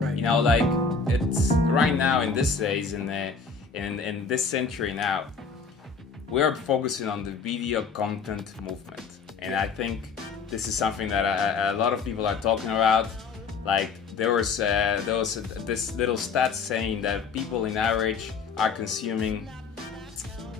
Right. You know, like it's right now in this days in this century now, we are focusing on the video content movement, and I think this is something that a lot of people are talking about. Like there was this little stat saying that people in average are consuming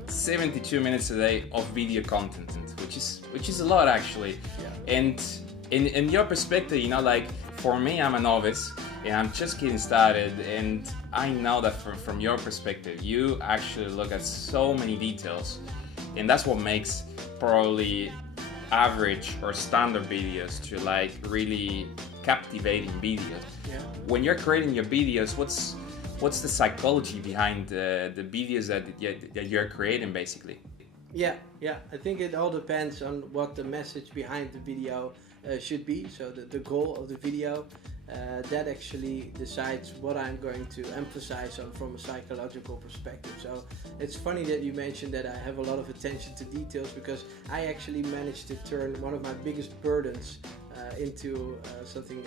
72 minutes a day of video content, which is a lot actually. Yeah. And in your perspective, you know, like for me, I'm a novice and I'm just getting started, and I know that from your perspective, you actually look at so many details, and that's what makes probably average or standard videos to like really captivating videos. Yeah. When you're creating your videos, what's the psychology behind the videos that you're creating basically? Yeah, I think it all depends on what the message behind the video should be. So the goal of the video, that actually decides what I'm going to emphasize on from a psychological perspective. So it's funny that you mentioned that I have a lot of attention to details, because I actually managed to turn one of my biggest burdens into something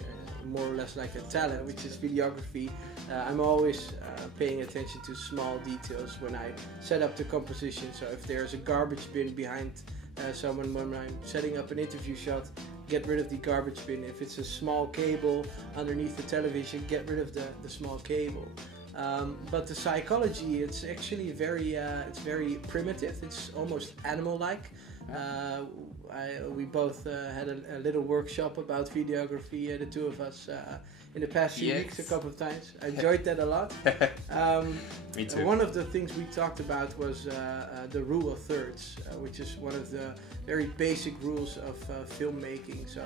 more or less like a talent, which is videography. I'm always paying attention to small details when I set up the composition. So if there's a garbage bin behind someone when I'm setting up an interview shot, get rid of the garbage bin. If it's a small cable underneath the television, get rid of the small cable. But the psychology, it's actually it's very primitive. It's almost animal-like. We both had a little workshop about videography, the two of us, in the past few weeks a couple of times. I enjoyed that a lot. Me too. One of the things we talked about was the rule of thirds, which is one of the very basic rules of filmmaking. So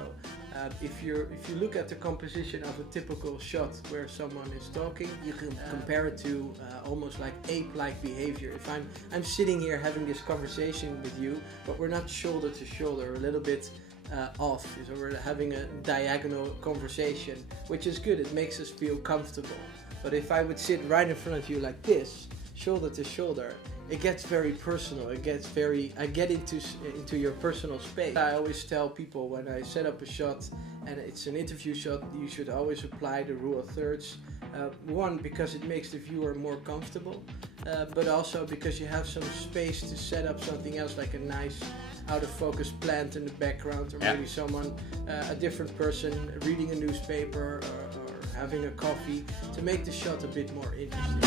if you look at the composition of a typical shot where someone is talking, you can compare it to almost like ape-like behavior. If I'm sitting here having this conversation with you, but we're not shoulder to shoulder, a little bit off, so we're having a diagonal conversation, which is good. It makes us feel comfortable. But if I would sit right in front of you like this, shoulder to shoulder, it gets very personal. I get into your personal space. I always tell people when I set up a shot and it's an interview shot, you should always apply the rule of thirds. One, because it makes the viewer more comfortable, but also because you have some space to set up something else, like a nice out of focus plant in the background, or maybe someone, a different person reading a newspaper or having a coffee, to make the shot a bit more interesting.